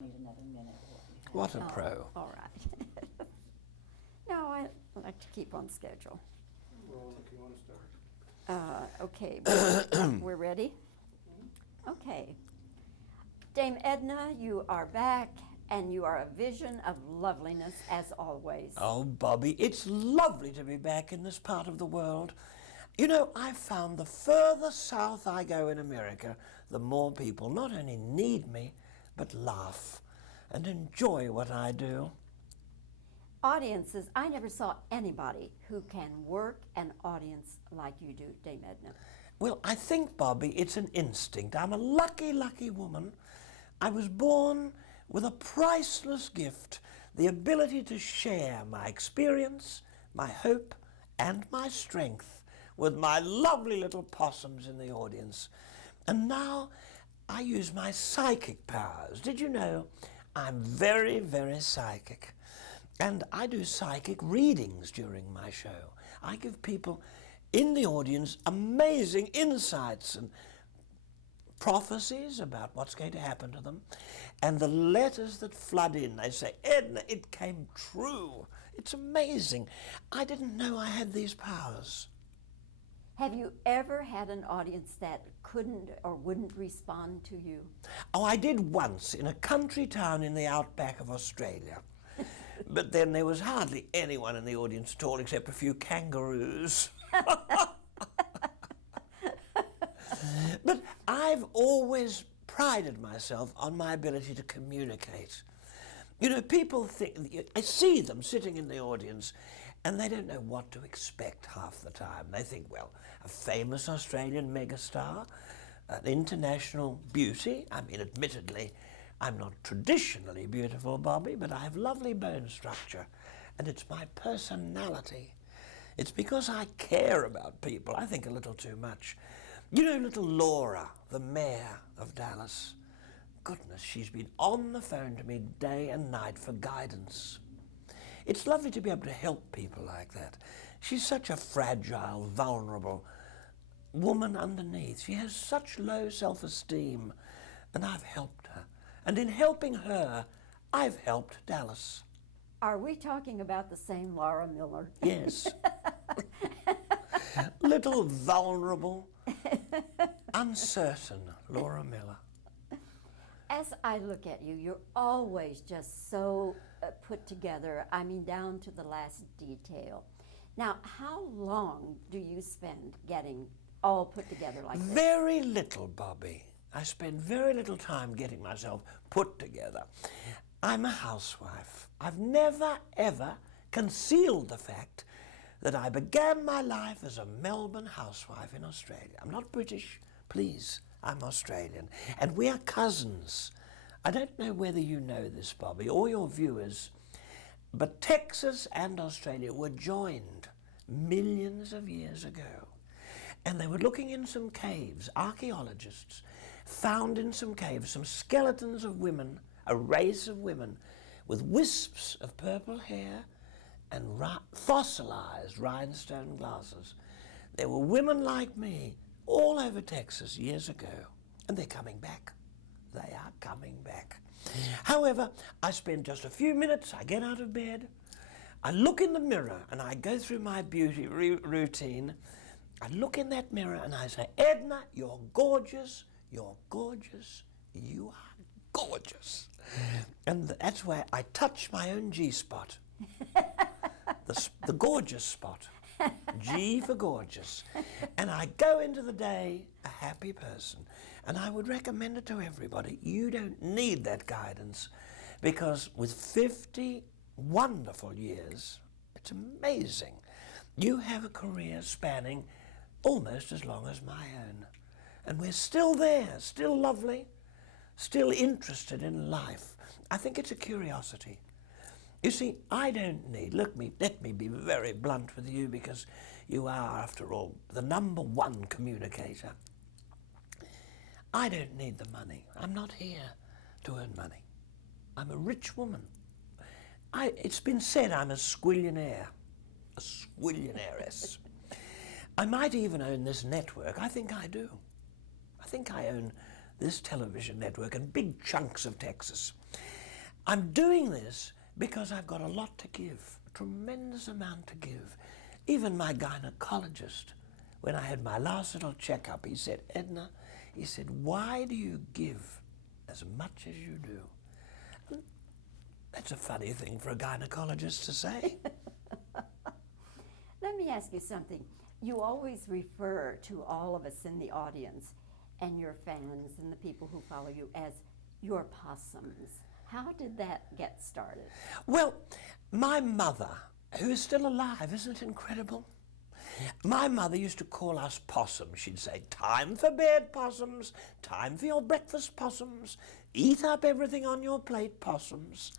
Need another minute. What a pro. All right. No, I like to keep on schedule. Well, if you want to start. Okay, we're ready? Okay. Dame Edna, you are back, and you are a vision of loveliness as always. Oh, Bobbie, it's lovely to be back in this part of the world. You know, I've found the further south I go in America, the more people not only need me, but laugh and enjoy what I do. Audiences, I never saw anybody who can work an audience like you do, Dame Edna. Well, I think, Bobbie, it's an instinct. I'm a lucky, lucky woman. I was born with a priceless gift, the ability to share my experience, my hope, and my strength with my lovely little possums in the audience. And now I use my psychic powers. Did you know I'm very, very psychic? And I do psychic readings during my show. I give people in the audience amazing insights and prophecies about what's going to happen to them. And the letters that flood in, they say, Edna, it came true. It's amazing. I didn't know I had these powers. Have you ever had an audience that couldn't or wouldn't respond to you? Oh, I did once in a country town in the outback of Australia. But then there was hardly anyone in the audience at all except a few kangaroos. But I've always prided myself on my ability to communicate. You know, people think, I see them sitting in the audience and they don't know what to expect half the time. They think, well, a famous Australian megastar, an international beauty. I mean, admittedly, I'm not traditionally beautiful, Bobbie, but I have lovely bone structure and it's my personality. It's because I care about people, I think a little too much. You know little Laura, the mayor of Dallas? Goodness, she's been on the phone to me day and night for guidance. It's lovely to be able to help people like that. She's such a fragile, vulnerable woman underneath. She has such low self-esteem, and I've helped her. And in helping her, I've helped Dallas. Are we talking about the same Laura Miller? Yes. Little vulnerable, uncertain Laura Miller. As I look at you, you're always just so put together, I mean, down to the last detail. Now, how long do you spend getting all put together like this? Very little, Bobbie. I spend very little time getting myself put together. I'm a housewife. I've never, ever concealed the fact that I began my life as a Melbourne housewife in Australia. I'm not British, please. I'm Australian. And we are cousins. I don't know whether you know this, Bobbie, or your viewers, but Texas and Australia were joined millions of years ago. And they were looking in some caves. Archaeologists found in some caves some skeletons of women, a race of women with wisps of purple hair and fossilized rhinestone glasses. There were women like me all over Texas years ago, and they're coming back. They are coming back. However, I spend just a few minutes, I get out of bed, I look in the mirror and I go through my beauty routine. I look in that mirror and I say, Edna, you're gorgeous, you're gorgeous, you are gorgeous. And that's where I touch my own G-spot, the gorgeous spot. G for gorgeous. And I go into the day a happy person. And I would recommend it to everybody. You don't need that guidance because with 50 wonderful years, it's amazing. You have a career spanning almost as long as my own. And we're still there, still lovely, still interested in life. I think it's a curiosity. You see, I don't need, let me be very blunt with you because you are, after all, the #1 communicator. I don't need the money. I'm not here to earn money. I'm a rich woman. It's been said I'm a squillionaire, a squillionairess. I might even own this network. I think I do. I think I own this television network and big chunks of Texas. I'm doing this because I've got a lot to give, a tremendous amount to give. Even my gynecologist, when I had my last little checkup, he said, Edna, he said, why do you give as much as you do? And that's a funny thing for a gynecologist to say. Let me ask you something. You always refer to all of us in the audience and your fans and the people who follow you as your possums. How did that get started? Well, my mother, who is still alive, isn't it incredible? My mother used to call us possums. She'd say, time for bed, possums, time for your breakfast, possums, eat up everything on your plate, possums.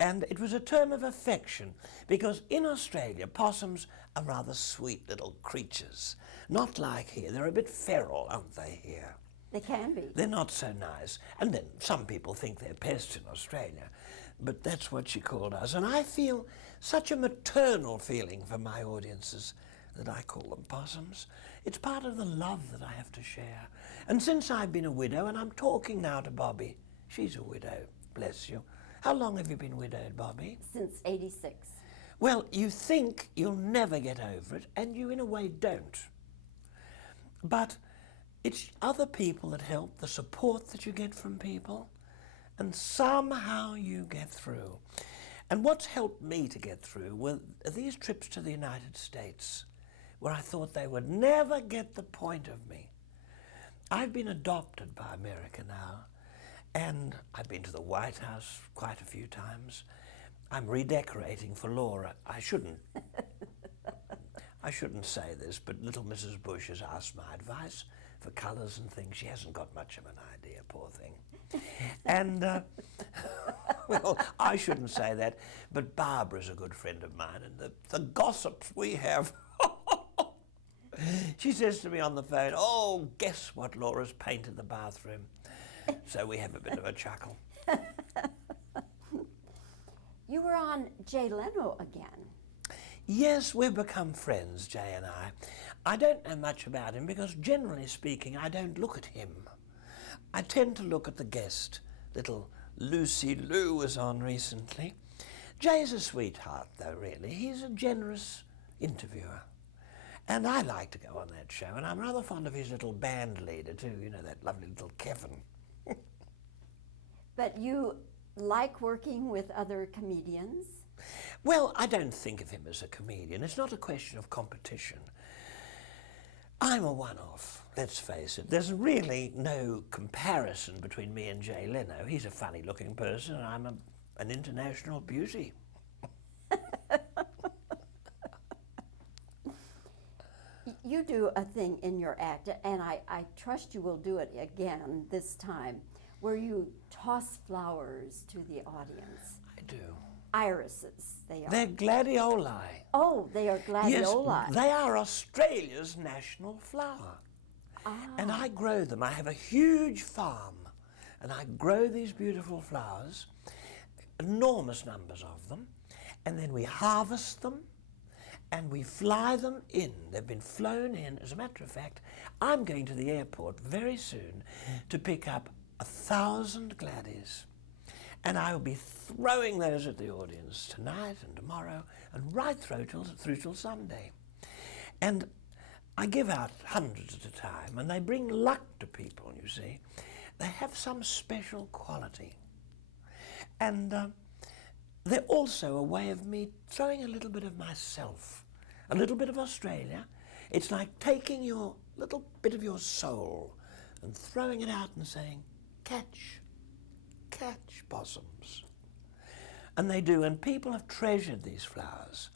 And it was a term of affection because in Australia, possums are rather sweet little creatures. Not like here. They're a bit feral, aren't they, here? They can be. They're not so nice. And then some people think they're pests in Australia. But that's what she called us. And I feel such a maternal feeling for my audiences that I call them possums. It's part of the love that I have to share. And since I've been a widow, and I'm talking now to Bobbie, she's a widow, bless you. How long have you been widowed, Bobbie? Since '86. Well, you think you'll never get over it, and you in a way don't. But it's other people that help, the support that you get from people, and somehow you get through. And what's helped me to get through were these trips to the United States, where I thought they would never get the point of me. I've been adopted by America now, and I've been to the White House quite a few times. I'm redecorating for Laura. I shouldn't say this, but little Mrs. Bush has asked my advice for colours and things. She hasn't got much of an idea, poor thing. And, well, I shouldn't say that, but Barbara's a good friend of mine, and the gossips we have. She says to me on the phone, oh, guess what Laura's painted the bathroom. So we have a bit of a chuckle. You were on Jay Leno again. Yes, we've become friends, Jay and I. I don't know much about him because, generally speaking, I don't look at him. I tend to look at the guest. Little Lucy Liu was on recently. Jay's a sweetheart, though, really. He's a generous interviewer. And I like to go on that show, and I'm rather fond of his little band leader, too, you know, that lovely little Kevin. But you like working with other comedians? Well, I don't think of him as a comedian. It's not a question of competition. I'm a one-off, let's face it. There's really no comparison between me and Jay Leno. He's a funny-looking person, and I'm an international beauty. You do a thing in your act, and I trust you will do it again this time, where you toss flowers to the audience. I do. Irises, they are. They're gladioli. Oh, they are gladioli. Yes, they are Australia's national flower. Ah. And I grow them. I have a huge farm, and I grow these beautiful flowers, enormous numbers of them, and then we harvest them, and we fly them in. They've been flown in. As a matter of fact, I'm going to the airport very soon to pick up 1,000 gladdies. And I will be throwing those at the audience tonight and tomorrow and right through till Sunday. And I give out hundreds at a time, and they bring luck to people, you see. They have some special quality. And they're also a way of me throwing a little bit of myself, a little bit of Australia. It's like taking your little bit of your soul and throwing it out and saying, catch, catch, possums. And they do, and people have treasured these flowers.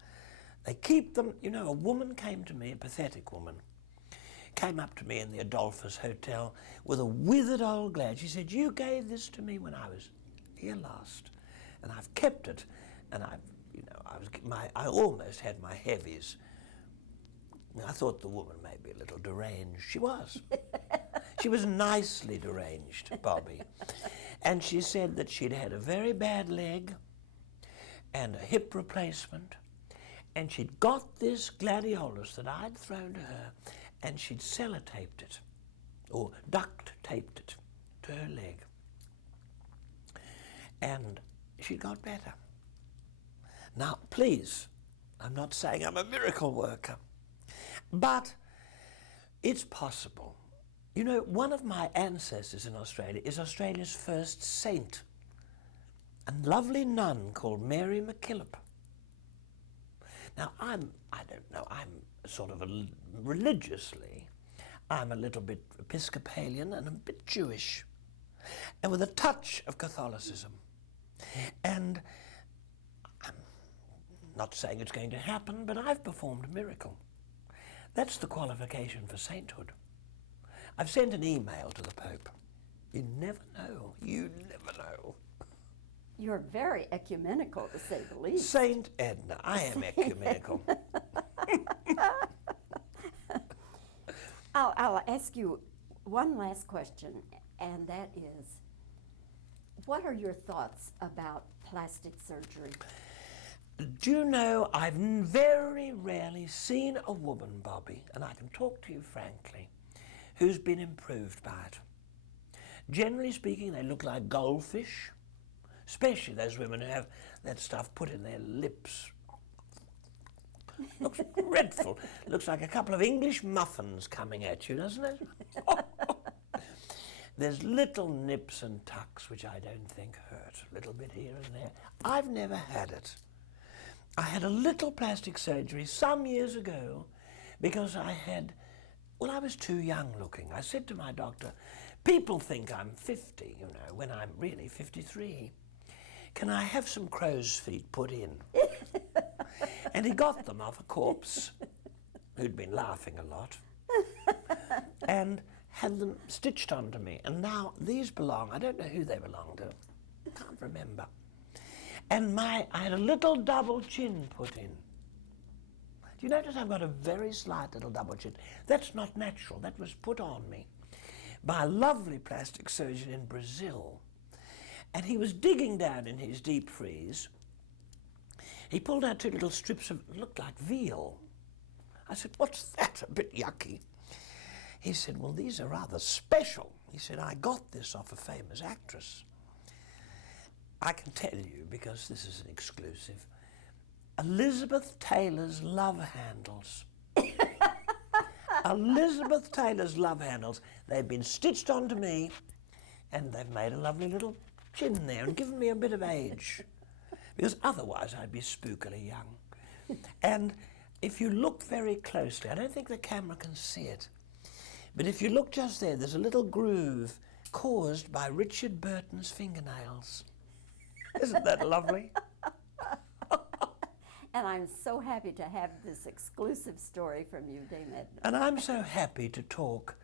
They keep them. You know, a woman came to me, a pathetic woman, came up to me in the Adolphus Hotel with a withered old glad. She said, you gave this to me when I was here last, and I've kept it, and I almost had my heavies. I thought the woman may be a little deranged. She was. She was nicely deranged, Bobbie. And she said that she'd had a very bad leg and a hip replacement, and she'd got this gladiolus that I'd thrown to her, and she'd sellotaped it, or duct taped it to her leg. And she got better. Now, please, I'm not saying I'm a miracle worker, but it's possible. You know, one of my ancestors in Australia is Australia's first saint, a lovely nun called Mary MacKillop. Now, I don't know, I'm sort of religiously, I'm a little bit Episcopalian and a bit Jewish, and with a touch of Catholicism. And I'm not saying it's going to happen, but I've performed a miracle. That's the qualification for sainthood. I've sent an email to the Pope. You never know. You never know. You're very ecumenical, to say the least. Saint Edna. I am ecumenical. I'll ask you one last question, and that is, what are your thoughts about plastic surgery? Do you know, I've very rarely seen a woman, Bobbie, and I can talk to you frankly, who's been improved by it. Generally speaking, they look like goldfish, especially those women who have that stuff put in their lips. Looks dreadful. Looks like a couple of English muffins coming at you, doesn't it? There's little nips and tucks which I don't think hurt, a little bit here and there. I've never had it. I had a little plastic surgery some years ago because I was too young looking. I said to my doctor, people think I'm 50, you know, when I'm really 53. Can I have some crow's feet put in? And he got them off a corpse who'd been laughing a lot and had them stitched onto me. And now these belong, I don't know who they belong to, can't remember. And I had a little double chin put in. Do you notice I've got a very slight little double chin? That's not natural. That was put on me by a lovely plastic surgeon in Brazil. And he was digging down in his deep freeze. He pulled out two little strips of, looked like veal. I said, what's that? A bit yucky. He said, well, these are rather special. He said, I got this off a famous actress. I can tell you, because this is an exclusive, Elizabeth Taylor's love handles. Elizabeth Taylor's love handles. They've been stitched onto me, and they've made a lovely little chin there and given me a bit of age, because otherwise I'd be spookily young. And if you look very closely, I don't think the camera can see it, but if you look just there, there's a little groove caused by Richard Burton's fingernails. Isn't that lovely? And I'm so happy to have this exclusive story from you, Dame Edna. And I'm so happy to talk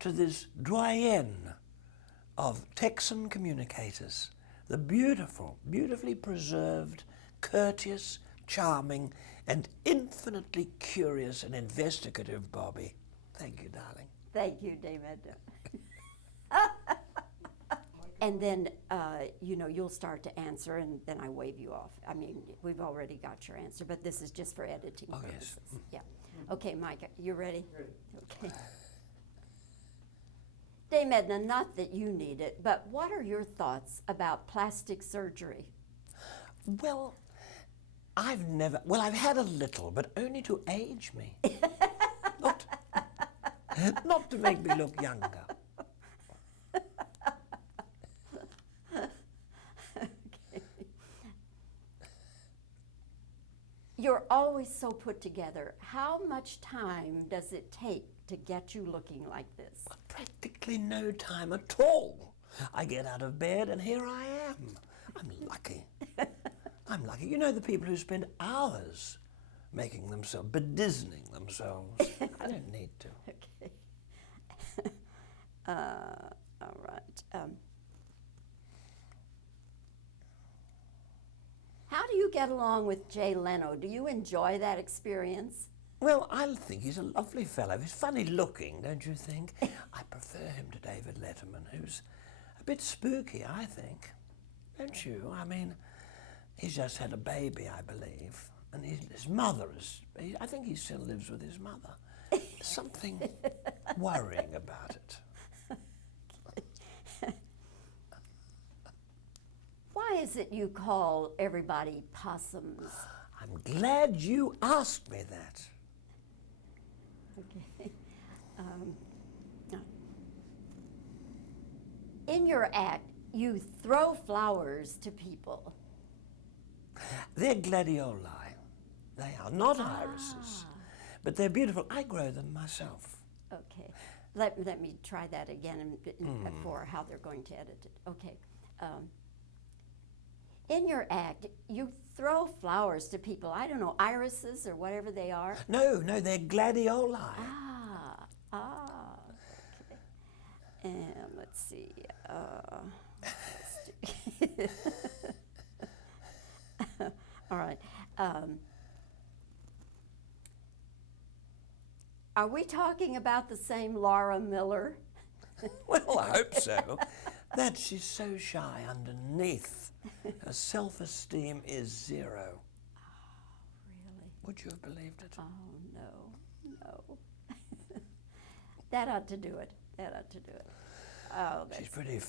to this doyenne of Texan communicators, the beautiful, beautifully preserved, courteous, charming, and infinitely curious and investigative Bobbie. Thank you, darling. Thank you, Dame Edna. And then, you'll start to answer, and then I wave you off. I mean, we've already got your answer, but this is just for editing purposes. Yes. Yeah. Okay, Micah, you ready? Ready. Okay. Dame Edna, not that you need it, but what are your thoughts about plastic surgery? Well, I've had a little, but only to age me. not to make me look younger. You're always so put together. How much time does it take to get you looking like this? Practically no time at all. I get out of bed and here I am. I'm lucky. I'm lucky. You know the people who spend hours making themselves, bedizening themselves. I don't need to. Okay. All right. How do you get along with Jay Leno? Do you enjoy that experience? Well, I think he's a lovely fellow. He's funny looking, don't you think? I prefer him to David Letterman, who's a bit spooky, I think. Don't you? I mean, he's just had a baby, I believe. And his mother I think he still lives with his mother. There's something worrying about it. Why Why is it you call everybody possums? I'm glad you asked me that. Okay. In your act, you throw flowers to people. They're gladioli. They are not irises, but they're beautiful. I grow them myself. Okay. Let me try that again for how they're going to edit it. Okay. In your act, you throw flowers to people. I don't know, irises or whatever they are. No, they're gladioli. Okay. And let's see. All right. Are we talking about the same Laura Miller? Well, I hope so. That she's so shy underneath. Her self-esteem is zero. Really? Would you have believed it? Oh, no. That ought to do it. Oh, She's pretty